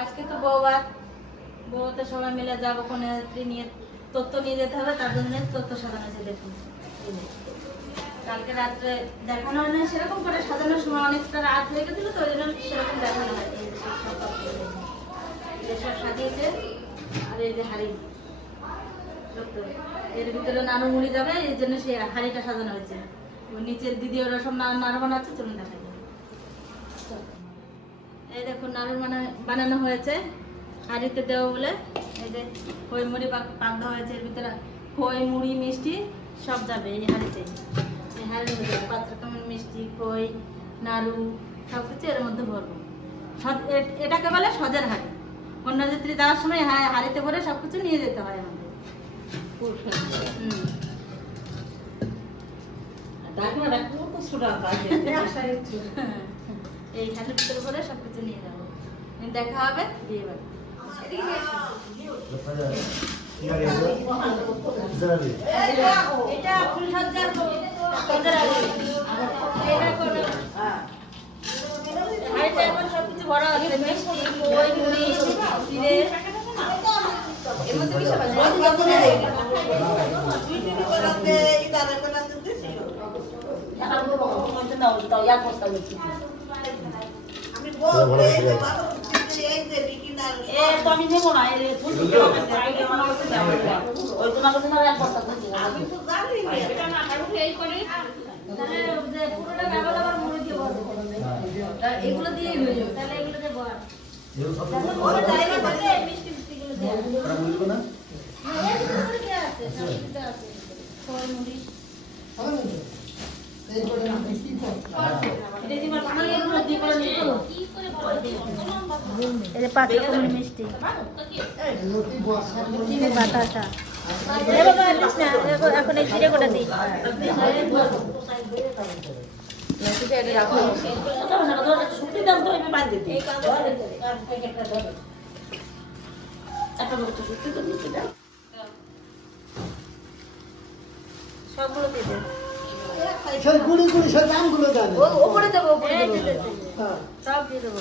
আজকে তো বউবার বউতে সবাই মিলে যাবো কন্যাযাত্রী নিয়ে তথ্য নিয়ে যেতে হবে, তার জন্য তথ্য সাজানো আছে। দেখুন কালকে রাত্রে দেখানো হয় না, সেরকম করে সাজানোর সময় অনেকটা রাত হয়ে গেছিল, তো ওই জন্য সেরকম দেখানো হয়। সব সাজিয়েছে। আর এই যে হাড়ি, এর ভিতরে নাড়ু মুড়ি যাবে, এই জন্য সেই হাড়িটা সাজানো হয়েছে। নিচের দিদি ওরা সব নাড়ু বানাচ্ছে, চলুন দেখা যায়। এই দেখুন নাড়ু বানানো হয়েছে হাঁড়িতে দেওয়া বলে। এই যে খই মুড়ি পাক দেওয়া হয়েছে, এর ভিতরে খই মুড়ি মিষ্টি সব যাবে এই হাঁড়িতে। এই হাঁড়ির ভিতরে 5 রকমের মিষ্টি, খই, নাড়ু সব কিছু এর মধ্যে ভরবো। এটাকে বলে সজের হাঁড়ি। কন্যাযাত্রী যাওয়ার সময় হাঁড়িতে ভরে সব কিছু নিয়ে যেতে হয় আমাদের। এই হাঁড়ির ভিতরে ভরে সব কিছু নিয়ে যাবো। দেখা হবে বিয়ে বাড়ি। এটা ফুলসজ্জার সবকিছু ভরা আছে, মিষ্টি, খই, মুড়ি, চিড়ে। এর মধ্যে কি সব আছে? আমি নেবো না, এগুলো দিয়ে তাহলে এগুলো দেবো। পাঁচ রকমের মিষ্টি, বাতাসা। এখন এই চিড়ে কোটা দিই। সবগুলো দিয়ে দেবো, ওপরে দেবো, সব দিয়ে দেবো।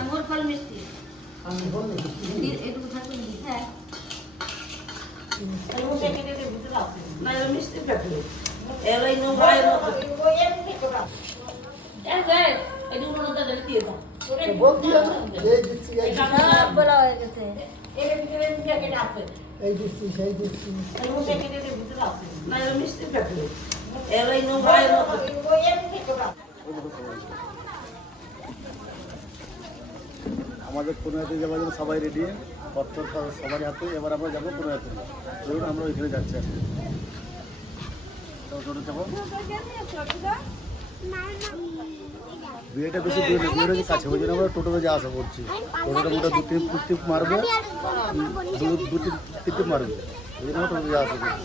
আঙ্গুর ফল মিষ্টি এটুকু থাকবে মিষ্টি থাকবে। বলা হয়ে গেছে। আমাদের কন্যাযাত্রী যাওয়ার জন্য সবাই রেডি, পত্র সবারই হাতে। এবার আমরা যাবো কন্যাযাত্রী। ধরুন আমরা ওইখানে যাচ্ছি। বিয়েটা বেশি দূরে, বিয়েটা যে কাছে, ওই জন্য আমরা টোটোতে যা আসা করছি। টোটোটা মোটা 2-3 টিপ মারবে, 2-3 টিপ মারবে, ওই জন্য আমরা টোটোতে যা আসা করছি।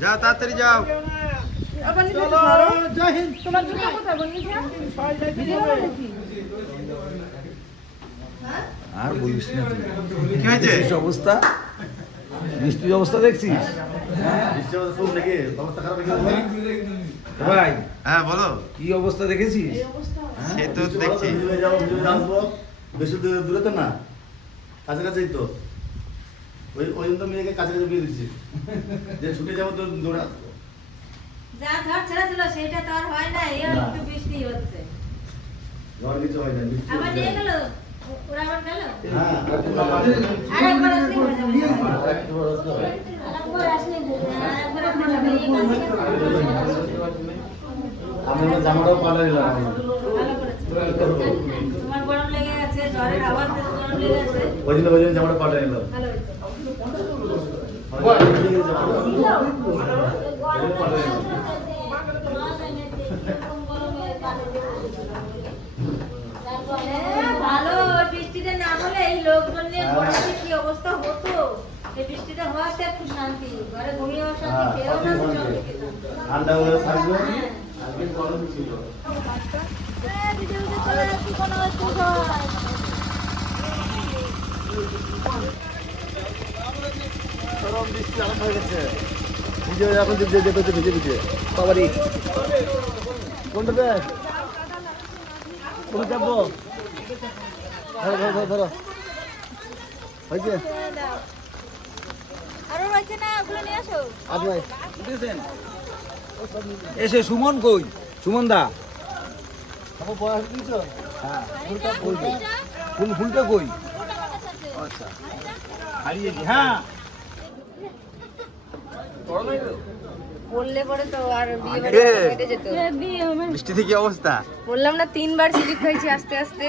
যাও তাড়াতাড়ি যাও। আর বলিস না, কি হয়েছে? অবস্থা, বৃষ্টির অবস্থা দেখছিস? ভাই হ্যাঁ বলো, কি অবস্থা দেখেছিস? সে তো দেখছি। বেশি দূরে তো না, কাছাকাছি তো। ওই জন্য মেয়েকে কাছাকাছি বিয়ে দিচ্ছি, যে ছুটে যাবো তো দৌড়ে আসবো। যা ঝড় ছেড়ে ছিল সেটা তো আর হয় না, এই একটু বৃষ্টি হচ্ছে। ঝড় কিছু হয় না, আবার নিয়ে গেল, ওরা আবার গেল। হ্যাঁ আরেকবার আসলে হয়ে যাবে। আরেকবার আসলে আরেকবার আপনার যাবে। আমি আমার জামাটাও পাল্টে দিলাম। ভালো করেছে। তোমার গরম লেগে গেছে, ঝড়ের আওয়াজে গরম লেগে গেছে। ওই জন্য জামাটা পাল্টে নিলাম। ভালো হয়েছে। ভালো, বৃষ্টিটা না হলে এই লোকজন নিয়ে ঘরে কি অবস্থা হতো। এই বৃষ্টিটা হওয়াতে একটু শান্তি, ঘরে ঘুমিয়েও শান্তি, খেয়েও শান্তি, ঠান্ডা হয়ে থাকবে। আজকে গরম ছিল। গরম বৃষ্টি আরম্ভ হয়ে গেছে। ভিজে এখন যেতে হচ্ছে ভিজে ভিজে। বাবারি কোনটা দেখ? কোন চাপবো? ধরো ধরো ধরো ধরো। হয়েছে? আরো রয়েছে না, ওগুলো নিয়ে আসো। আপনি এসে সুমন কই? সুমন দা আমার বয়স দিয়েছো? হ্যাঁ ফুলটা কই? আচ্ছা হারিয়েছি। হ্যাঁ বললে পরে তো আর বিয়ে বাড়ি কে? কেটে যেত। বৃষ্টিতে কি অবস্থা? বললাম না 3বার সিলিপ হয়েছে আস্তে আস্তে,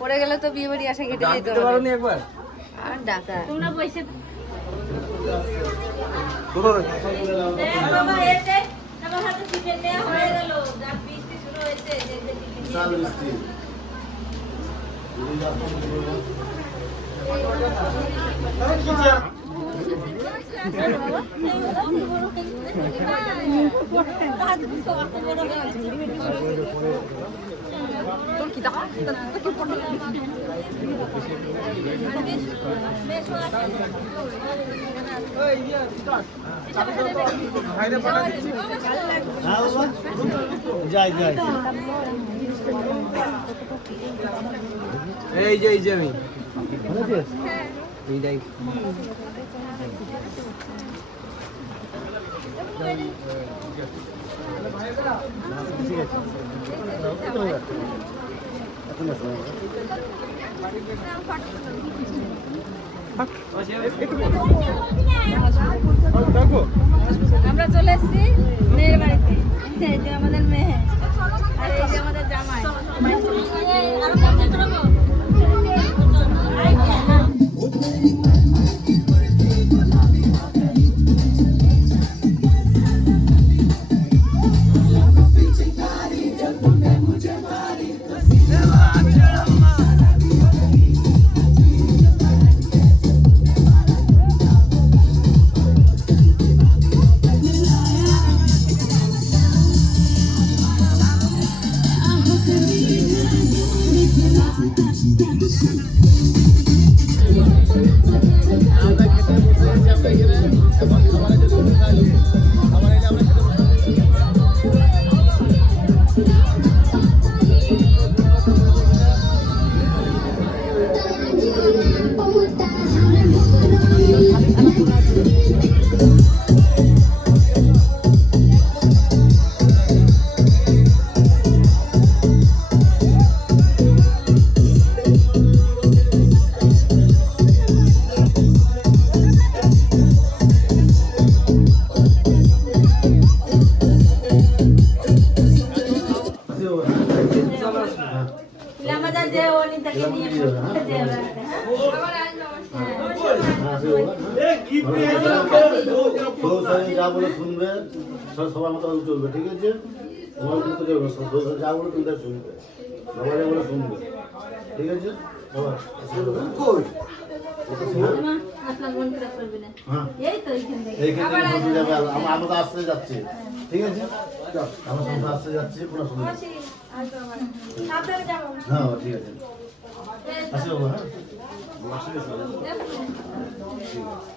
পড়ে গেলে তো বিয়ে বাড়ি আসা কেটে যেত ডাকতে পারোনি একবার? আর ডাকা তোমরা বসে কই? বাবা এসে আমার হাতে টিফিন নেওয়া হয়ে গেল। যা বৃষ্টি শুরু হয়েছে, যে যে টিফিন বিশাল বৃষ্টি। তোর কি দেখা হ্যাঁ বাবা যাই যাই। এই যে আমি এইটাই এখন আসো। আমরা চলে এসেছি মেয়ের বাড়িতে। এই যে আমাদের মেয়ে, আর এই যে আমাদের জামাই। আমরা খেতে বসে আছি আমরা এখানে। এখন খাবারের জন্য বসে আছি। খাবার এলে আমরা খেতে বসে আছি। আসি বাবা। হ্যাঁ। আমাদের যে অনিতাকে নিয়ে যে বাড়িতে, হ্যাঁ? যা বলে শুনবে, সবার মতো চলবে, ঠিক আছে? তোমার মতো চলবে, যা বলে তুমি তাই শুনবে, বাবা যা বলে শুনবে, ঠিক আছে? বাবা কই? মা, আপনার মন খারাপ করবে না। হ্যাঁ এই তো এইখান থেকে। এইখানে বসে যাবে, আমরা তো আসতে যাচ্ছি, ঠিক আছে? আমরা সঙ্গে আসতে যাচ্ছি, কোনো অসুবিধা নেই। সাবধানে যাবো। হ্যাঁ ঠিক আছে, আসি বাবা।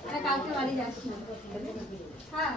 হ্যাঁ কালকে বাড়ি যাচ্ছি। হ্যাঁ